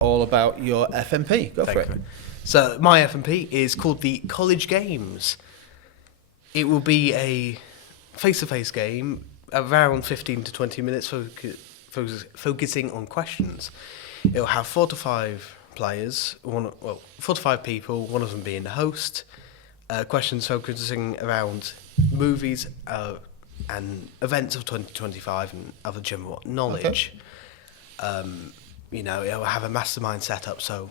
all about your FMP. Go for it. So my FMP is called the College Games. It will be a face-to-face game around 15 to 20 minutes focusing on questions. It'll have 4 to 5 players, 4 to 5 people, one of them being the host. Questions focusing around movies and events of 2025 and other general knowledge. Okay. It'll have a mastermind setup, so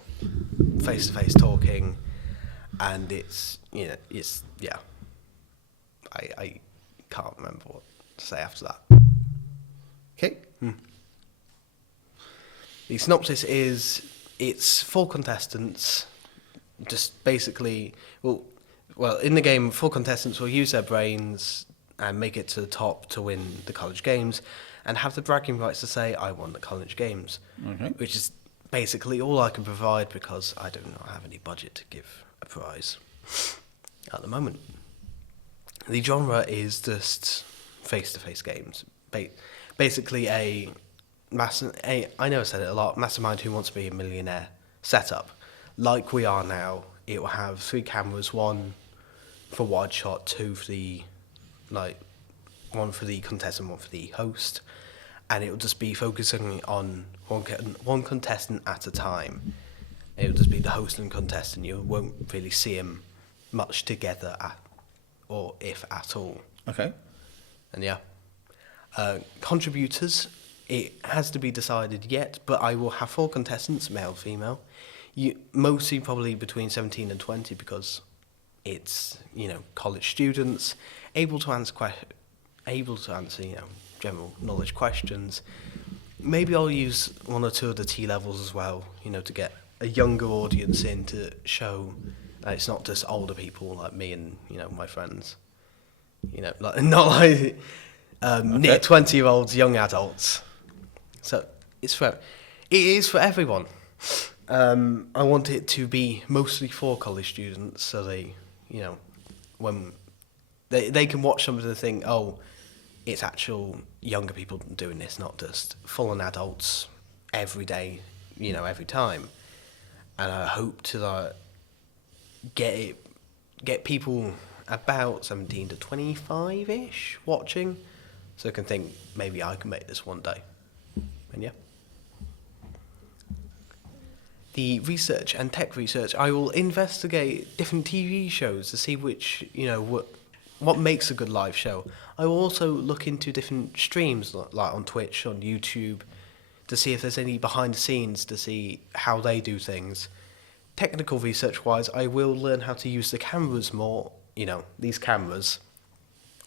face-to-face talking, and I can't remember what to say after that. Okay. The synopsis is, it's 4 contestants, just basically, in the game, 4 contestants will use their brains and make it to the top to win the college games, and have the bragging rights to say, I won the college games, which is basically all I can provide because I do not have any budget to give a prize at the moment. The genre is just face-to-face games. Basically I know I said it a lot, Mastermind Who Wants to Be a Millionaire setup. Like we are now, it will have 3 cameras, 1 for wide shot, 2 for the, 1 for the contestant, 1 for the host. And it will just be focusing on one contestant at a time. It will just be the host and contestant. You won't really see them much together, or if at all. Okay. And contributors, it has to be decided yet, but I will have 4 contestants, male, female. Mostly probably between 17 and 20 because it's, college students, able to answer general knowledge questions. Maybe I'll use 1 or 2 of the T levels as well, to get a younger audience in to show that it's not just older people like me and, my friends. Not like near 20-year-olds, young adults. So it is for everyone. I want it to be mostly for college students, so they, when they can watch something and think, it's actual younger people doing this, not just full-on adults every day, every time. And I hope to get people about 17 to 25-ish watching, so I can think maybe I can make this one day. And yeah. The research and tech research, I will investigate different TV shows to see which, what makes a good live show. I will also look into different streams, like on Twitch, on YouTube, to see if there's any behind the scenes, to see how they do things. Technical research-wise, I will learn how to use the cameras more, these cameras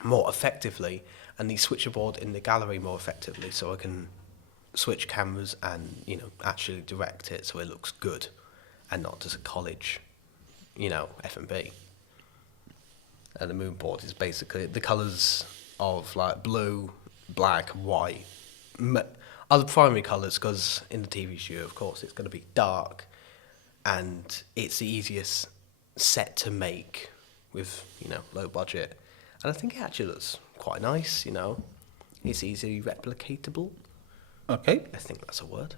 more effectively, and the switcherboard in the gallery more effectively, so I can switch cameras and, actually direct it so it looks good, and not just a college, FMP. And the mood board is basically the colours of blue, black, white, are the primary colours, because in the TV studio, of course, it's going to be dark, and it's the easiest set to make with, low budget. And I think it actually looks quite nice, It's easily replicatable. Okay. I think that's a word.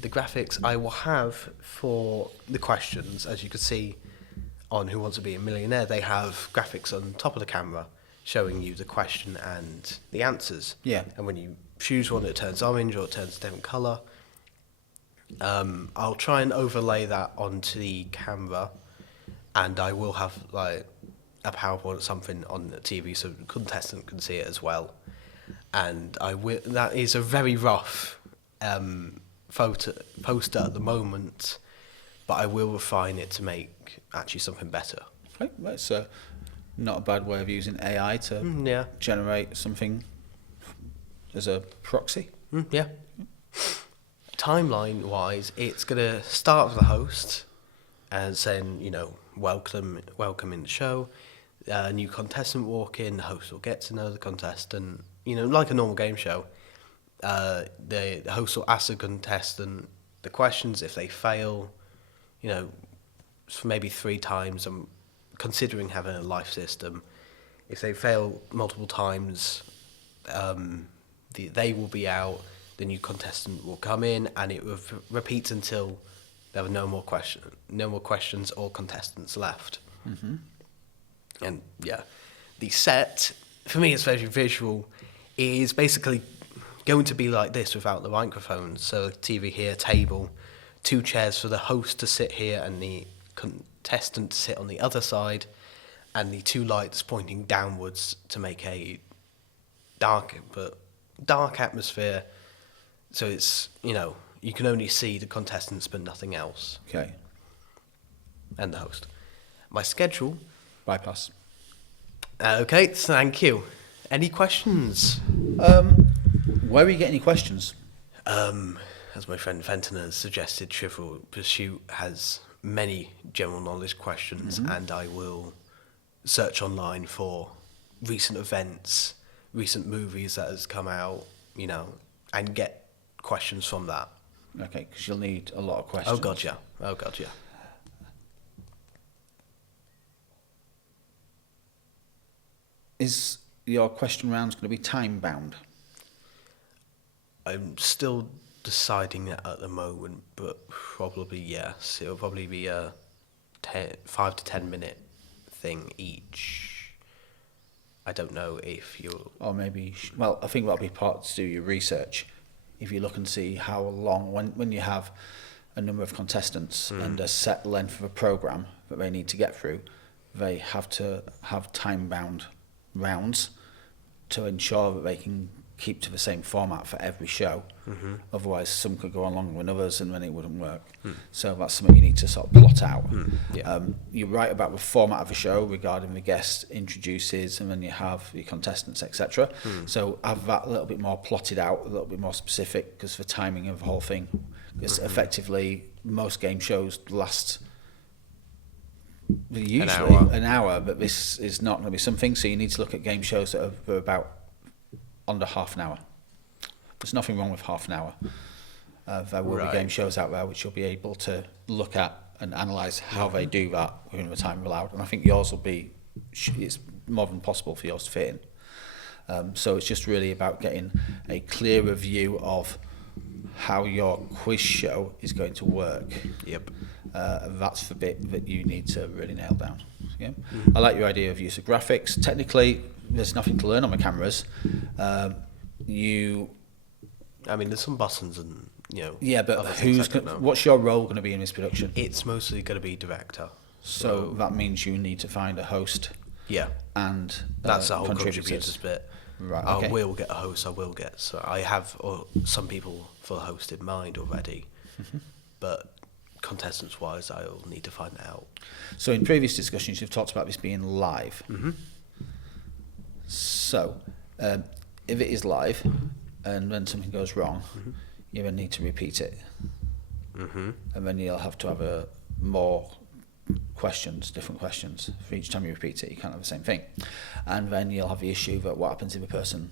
The graphics I will have for the questions, as you can see on Who Wants to Be a Millionaire, they have graphics on top of the camera showing you the question and the answers. Yeah. And when you choose one, it turns orange or it turns a different colour. I'll try and overlay that onto the camera, and I will have a PowerPoint or something on the TV so the contestant can see it as well. And that is a very rough poster at the moment, but I will refine it to make actually something better. Okay, that's not a bad way of using AI to generate something as a proxy. Yeah. Timeline-wise, it's going to start with the host and saying, welcome in the show. A new contestant walk in, the host will get to know the contestant, like a normal game show. The host will ask the contestant the questions. If they fail, maybe 3 times, I'm considering having a life system. If they fail multiple times, they will be out. the new contestant will come in, and it repeats until there are no more questions or contestants left. Mm-hmm. And yeah, the set, for me, it's very visual, is basically going to be like this without the microphones. So TV here, table, 2 chairs for the host to sit here and the contestant to sit on the other side, and the 2 lights pointing downwards to make a dark atmosphere. So it's, you can only see the contestants but nothing else. Okay. And the host. My schedule. Bypass. Okay, thank you. Any questions? Where are you getting any questions? As my friend Fenton has suggested, Trivial Pursuit has many general knowledge questions, and I will search online for recent events, recent movies that has come out, and get questions from that. Okay, because you'll need a lot of questions. Oh god, yeah. Is your question rounds going to be time bound? I'm still deciding that at the moment, but probably yes. It'll probably be a 5 to 10 minute thing each. I don't know if you'll... Or maybe... Well, I think that'll be part to do your research. If you look and see how long... When you have a number of contestants and a set length of a programme that they need to get through, they have to have time-bound rounds to ensure that they can keep to the same format for every show. Otherwise, some could go on longer than others, and then it wouldn't work. So that's something you need to sort of plot out. You're right about the format of a show regarding the guest introduces, and then you have the contestants, etc. So have that a little bit more plotted out, a little bit more specific, because for timing of the whole thing, because effectively most game shows last usually an hour, but this is not going to be something. So you need to look at game shows that are about under half an hour. There's nothing wrong with half an hour. There will be game shows out there which you'll be able to look at and analyse how they do that within the time allowed. And I think yours will be, it's more than possible for yours to fit in. So it's just really about getting a clearer view of how your quiz show is going to work. That's the bit that you need to really nail down. I like your idea of use of graphics. Technically, there's nothing to learn on the cameras. There's some buttons and but what's your role going to be in this production? It's mostly going to be director. So that means you need to find a host. And that's the whole contributors bit. Right. Okay. I will get a host. So I have some people for a host in mind already, but contestants wise, I'll need to find that out. So in previous discussions, you've talked about this being live. So if it is live, and when something goes wrong, you then need to repeat it, and then you'll have to have more questions, different questions for each time you repeat it. You can't have the same thing, and then you'll have the issue that what happens if a person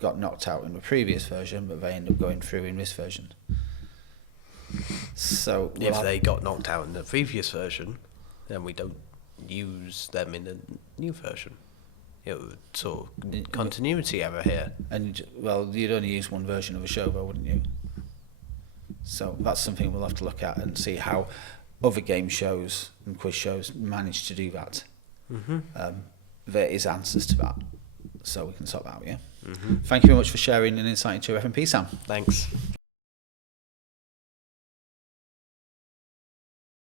got knocked out in the previous version, but they end up going through in this version. So if they got knocked out in the previous version, then we don't use them in the new version. Sort of continuity error here. And you'd only use one version of a show, though, wouldn't you? So that's something we'll have to look at and see how other game shows and quiz shows manage to do that. There is answers to that, so we can sort that out. Thank you very much for sharing an insight into FMP, Sam. Thanks.